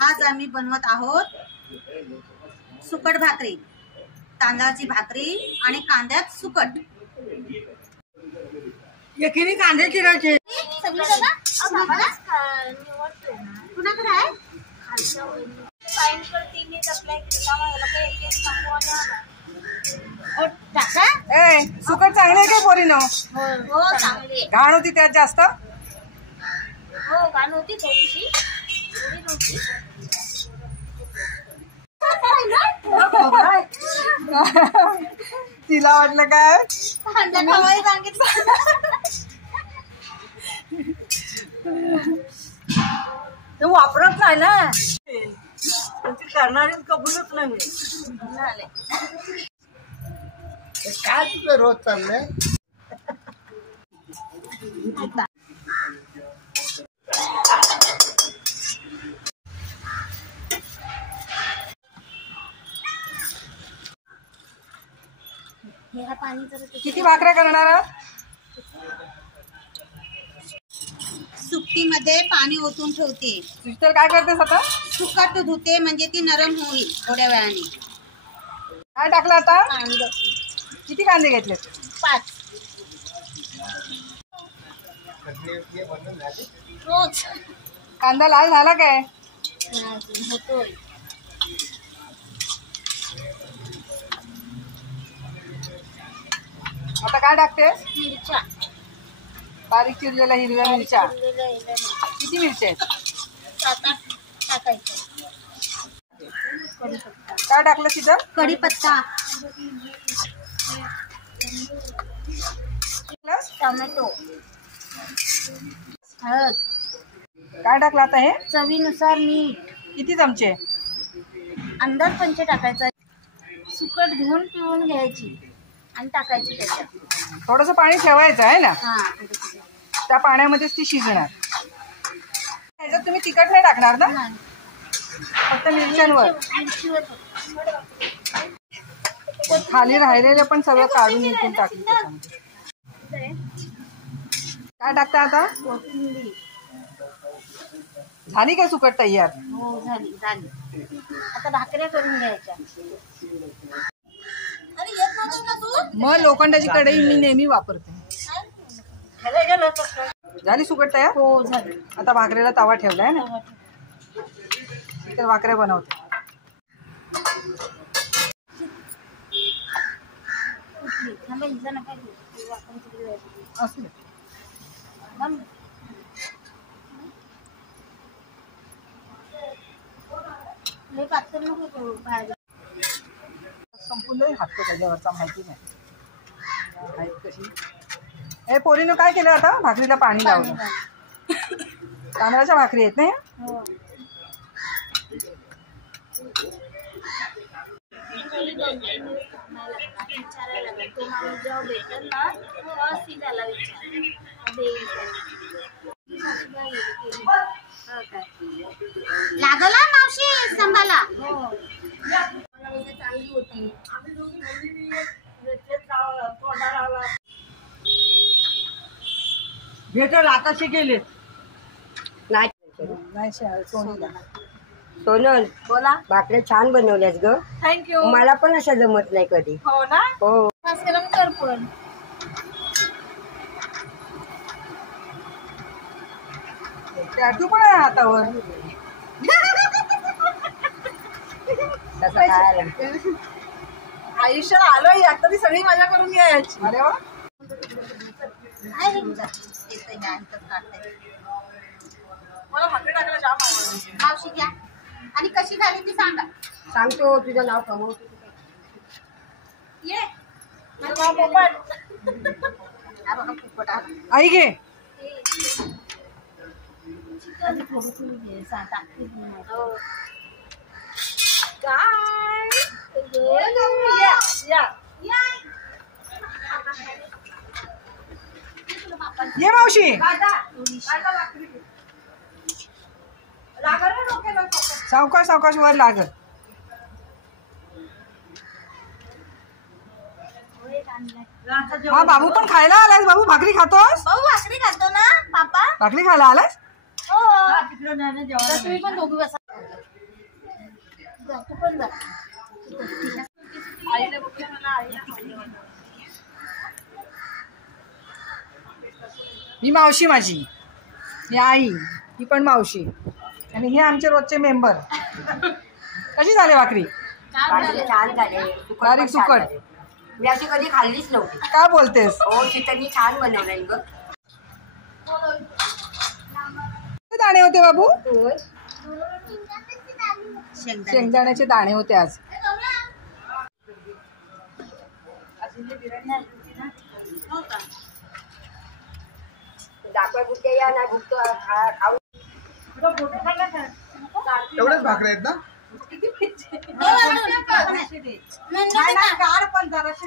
आज आम्ही बनवत आहोत सुकट भाकरी, तांदळाची भाकरी आणि कांद्यात सुकट। एकीने कांदे चिरायचे कुणाकडे आहे? सुकट चांगले काय पोरीनो? हो चांगली। घाण होती त्यात जास्त? हो घाण होती थोडीशी, थोडी नव्हती। तिला वाटलं काय ते वापरत नाही ना, करणारी कबूलच नाही। काय तुझं रोज चाललंय? किती भाकऱ्या करणार आहात? सुकटीमध्ये पाणी ओतून ठेवते। सिस्टर काय करतेस आता? सुकट धुते म्हणजे ती नरम होईल थोड्या वेळाने। काय टाकलं आता? कांदा किती कांदे घेतले? 5 रोज। कांदा लाल झाला काय? होतोय। आता काय टाकतेस? मिरच्या, बारीक चिरलेल्या हिरव्या मिरच्या। किती मिरच्या आहेत? 7-8 टाकायचं। काय टाकलं तिथं? कढीपत्ता, टोमॅटो, हळद। काय टाकलं आता हे? चवीनुसार मीठ। किती चमचे? अंदाज पंचे टाकायचा। सुकट धुवून पिळून घ्यायची आणि टाकायची त्याच्यात। थोडंसं पाणी ठेवायचं आहे ना, हा, त्या पाण्यामध्येच ती शिजणार। ह्याच्यात तुम्ही तिखट नाही टाकणार ना? नाही। फक्त मिरच्यांवर। मिरचीवर खाली राहिलेले पण सगळं काढून इथून टाकलं त्याच्यामध्ये। काय टाकता आता? कोथिंबीर। झाली का सुकट तयार? हो झाली झाली। आता भाकऱ्या करून घ्यायच्या। मग लोखंडाची कढई मी नेहमी वापरते। झाली सुकट तयार? हो झाली। आता भाकरीला तवा ठेवलाय ना, तर भाकऱ्या बनवते। असू दे। संपूर्ण हात त्याच्यावरचा माहिती नाही आहेत कशी। हे पोरीनं काय केलं आता? भाकरीला पाणी लावलं। तांदळाच्या भाकरी आहेत ना? लागला मावशी संभाला। भेटल आताशी गेले नाही सोनल बोला। भाकऱ्या छान बनवल्यास ग। थँक्यू। मला पण अशा जमत नाही कधी। हो ना? हो। कर पण टॅटू पण आहे हातावर। आयुष्यात आलोय या तरी सगळी मजा करून घ्यायची। अरे वा। मला भाकरी टाकायला जाम आवडते। मावशी घ्या आणि कशी झाली ती सांगा। सांगतो तुझं नाव कमवतो। ये आई घे। ये मावशी। सावकाश सावकाश वर लागल। हा बाबू पण खायला आलास. बाबू भाकरी खातोस? भाऊ भाकरी खातो ना पापा? भाकरी खायला आलास? हो. तुम्ही पण दोघी बसा. तू पण जा. ही मावशी माझी, ही आई, ही पण मावशी आणि हे आमचे रोजचे मेंबर. कशी झाली भाकरी? छान झाले. बारीक सुकट. मी अशी कधी खाल्लीच नव्हती. काय बोलतेस? हो चिकन छान बनवलंय ग. किती दाणे होते बाबू? शेंगदाणे. शेंगदाण्याचे दाणे होते आज. हो का? दाखवा कुठे या ना भुकतो खाऊ. एवढेच भाकरी आहेत ना? हो, हो, हो. नाही, नाही, गार पण जराशी